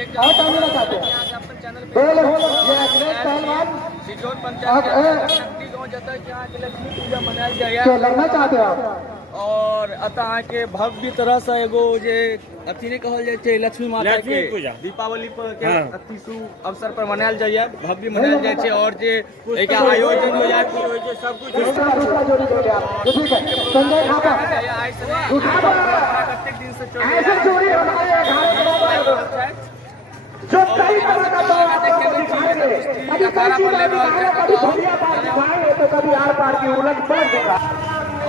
और टाइम लेना चाहते हैं सिजोन पंचायत मनाया जाए लड़ना चाहते हो आप और अतः के भव्य तरह से एगो जे अथी ने कहल जाए छै लक्ष्मी माता के पूजा दीपावली पर के अति शुभ अवसर पर मनायल जाए भव्य मनायल जाए छै और जे एक आयोजन हो जाए कुछ होय छै सब कुछ ठीक है संजय ठाकुर आई से प्रत्येक दिन से ऐसे चोरी हमारे जो कई तरह का कभी कभी आर पार की उलट पलट दिखा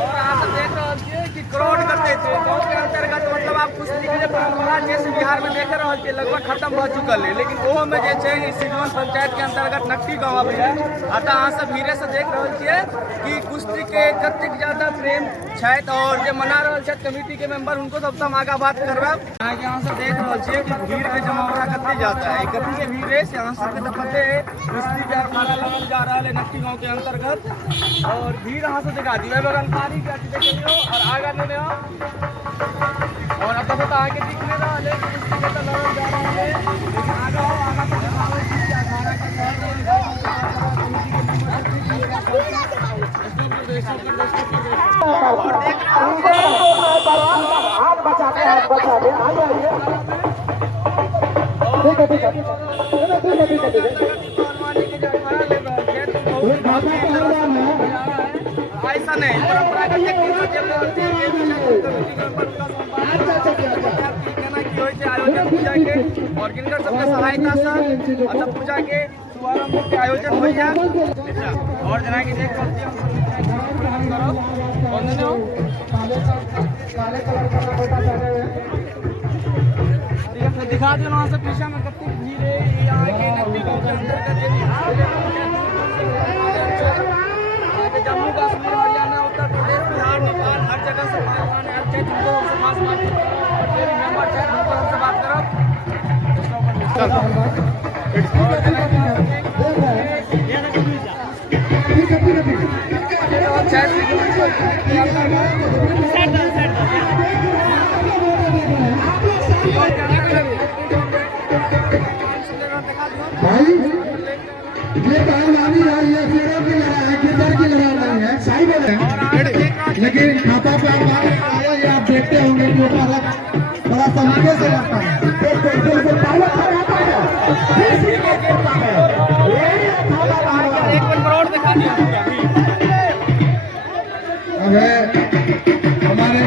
और आप देख रहे छियै कि क्राउड करते थे गाँव के अंतर्गत मतलब आप कुश्ती के परंपरा जैसे बिहार में देख रहे छियै लगभग खत्म हो चुकल है लेकिन ओहो में जे छै सिजवन पंचायत के अंतर्गत नकटी गाँव अबै है अतः अहाँ सब भीड़े से देख रहे छियै कि कुश्ती के कतेक ज्यादा प्रेम छथि और जे मना रहल छथि कमेटी के मेंबर उनको सबसे हम आगा बात करब अहाँ सब देख रहे छियै कि भीड़ के जमावड़ा कते जाता है कते के भीड़ है से अहाँ सबके तो पते है कुश्ती के अखाड़ा लगल जा रहा है नकटी गाँव के अंतर्गत और भीड़ अहाँ सब दिखा दी बगल और आगा ले आओ और अब तक आगे दिख नहीं रहा है कुश्ती के तो लड़ल जा रहा है लेकिन आगा हो आगा तो दिखाओ कि अखाड़ा हाथ बचा के आ जाइए ठीक है ठीक है ठीक है ऐसा नहीं परंपरा का एक दिन से चल रही है आयोजन पूजा के और किनकर सबके सहायता से मतलब पूजा के शुभारंभ के आयोजन हो जाए और जना की देख दिखा दो वहाँ से पीछा में कितनी भीड़ है यहाँ के नकली गाँव के अंतर्गत जम्मू कश्मीर हरियाणा उत्तर प्रदेश बिहार नेपाल हर जगह से पहलवान आए थे जिनको हमसे खास बात मेंबर थे उनको हमसे बात करब ये पहलवानी है ये फेरों की लड़ाई है किधर की लड़ाई नहीं है सही बोले लेकिन खाता पहलवान आया ये आप देखते होंगे कि बड़ा तरीके से लगता है हमारे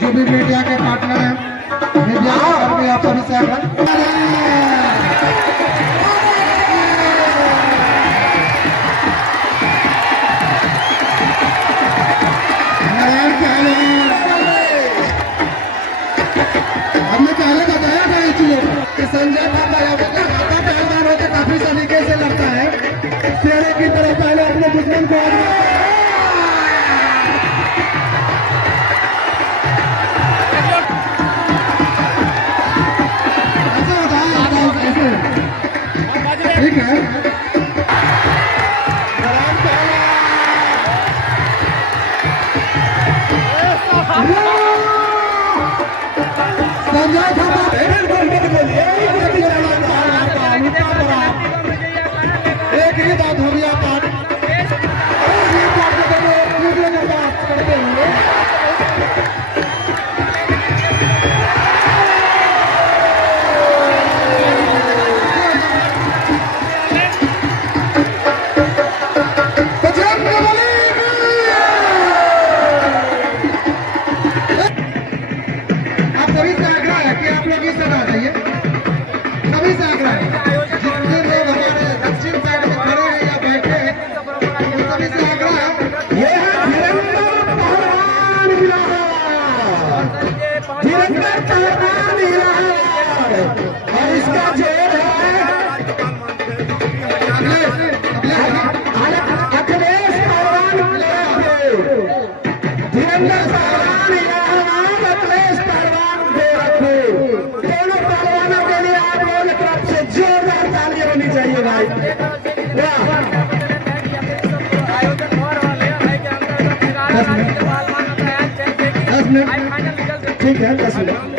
जो भी मीडिया के पार्टनर हैं मीडिया में आप सभी से संजय पहलवान होकर काफी तरीके से लगता है शेरे की तरफ पहले अपने दुश्मन को ठीक है एक ही बात हो गया करते हुए आप सभी से आग्रह है कि आप लोग इस तरह आ जाइए सभी से आग्रह है और इसका जो अखिलेश धीरेन्द्र अखिलेश पहलवान को रखे दोनों पहलवानों के लिए आप लोगों की तरफ से जोरदार तालियां होनी चाहिए भाई ठीक है 10 मिनट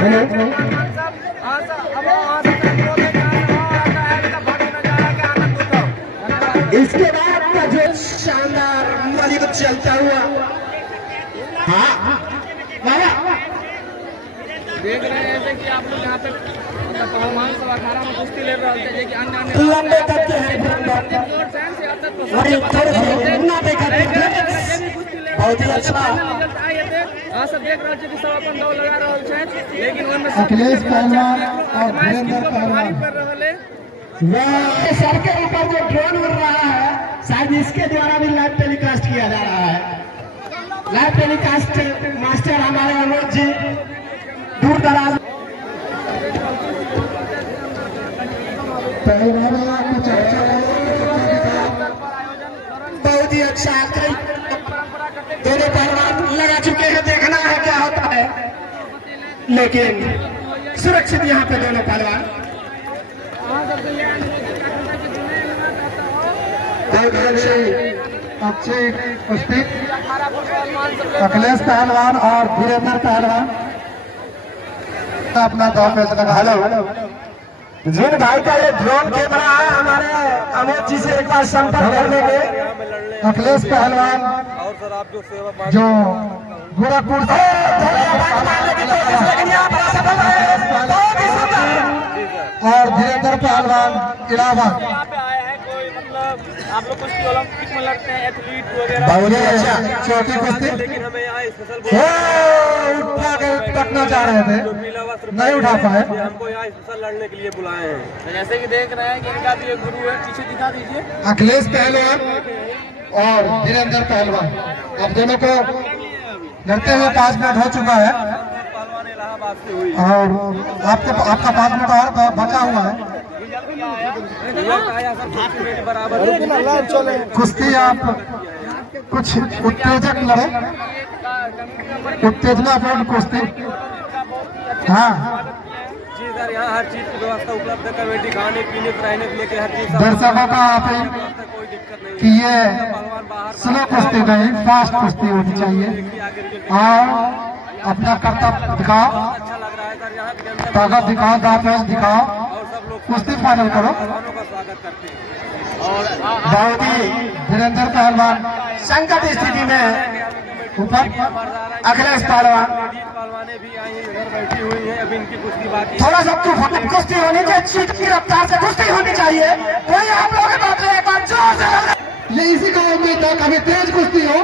हेलो हाँ सर, अब वहाँ से बोलते हैं आता है का भागी नजारा के आनंद उठाओ। इसके बाद का जो शानदार मलिक चलता हुआ हाँ बाबा देख रहे हैं जैसे कि आप लोग यहाँ पे मतलब पहलवान सब अखाड़ा में कुश्ती ले रहे थे, कि अन्य अन्य लंबे तक के हैं बहुत ही अच्छा हाँ सब देख रहे कि सब अपन दौड़ लगा रहे हैं, लेकिन उनमें अखिलेश पहलवान और धीरेन्द्र पहलवान कर रहे वह सर के ऊपर जो ड्रोन उड़ रहा है शायद इसके द्वारा भी लाइव टेलीकास्ट किया जा रहा है। लाइव टेलीकास्ट मास्टर हमारे अमोद जी दूर दराज पहलवानों को चर्चा बहुत ही अच्छा कई दोनों पहलवान लगा चुके हैं, देखना है क्या होता है, लेकिन सुरक्षित यहाँ पे दोनों पहलवान अच्छी कुश्ती अखिलेश पहलवान और धीरेन्द्र पहलवान अपना दौर में लगा। हेलो जिन भाई का ये ड्रोन कैमरा है हमारे अमित जी से एक बार संपर्क कर लेंगे। अखिलेश पहलवान और सर आप जो सेवा जो गोरखपुर से और धीरेन्द्र पहलवान इलाहाबाद यहाँ पे आए हैं कोई मतलब आप लोग कुश्ती ओलंपिक में लड़ते हैं एथलीट वगैरह, बहुत ही अच्छा छोटी कुश्ती लेकिन हमें यहाँ स्पेशल उठा के पटना चाह रहे थे पीला वस्त्र नहीं उठा पाए। हमको यहाँ स्पेशल लड़ने के लिए बुलाए हैं। तो जैसे कि देख रहे हैं कि इनका भी एक गुरु है, पीछे दिखा दीजिए। अखिलेश पहलवान और धीरेन्द्र पहलवान अब दोनों को लड़ते हुए 5 मिनट हो चुका है पहलवान इलाहाबाद से हुई और आपका 5 मिनट और बचा हुआ है। के बराबर कुश्ती आप कुछ उत्तेजक लड़े, उत्तेजनापूर्ण कुश्ती। हाँ जी सर, यहाँ हर चीज की व्यवस्था उपलब्ध है, कमेटी खाने पीने रहने के लिए हर चीज दर्शकों का आप कोई दिक्कत नहीं कि ये पहलवान बाहर स्लो कुश्ती नहीं फास्ट कुश्ती होनी चाहिए आगे रिजल्ट और अपना कर्तव्य दिखाओ, अच्छा लग रहा है सर। यहाँ के जनता ताकत दिखाओ, दांत दिखाओ, और सब लोग कुश्ती फाइनल करो। पहलवानों का स्वागत करते हैं। बहुत ही धीरेन्द्र पहलवान संकट स्थिति में ऊपर अखिलेश पहलवान पहलवाने भी आई हैं, इधर बैठी हुई हैं, अभी इनकी कुश्ती बाकी है। थोड़ा सा तूफान कुश्ती होनी चाहिए, चीट की रफ्तार से कुश्ती होनी चाहिए। कोई आप लोगों के बात एक बार जोर से ये इसी गाँव में था कभी तेज कुश्ती हो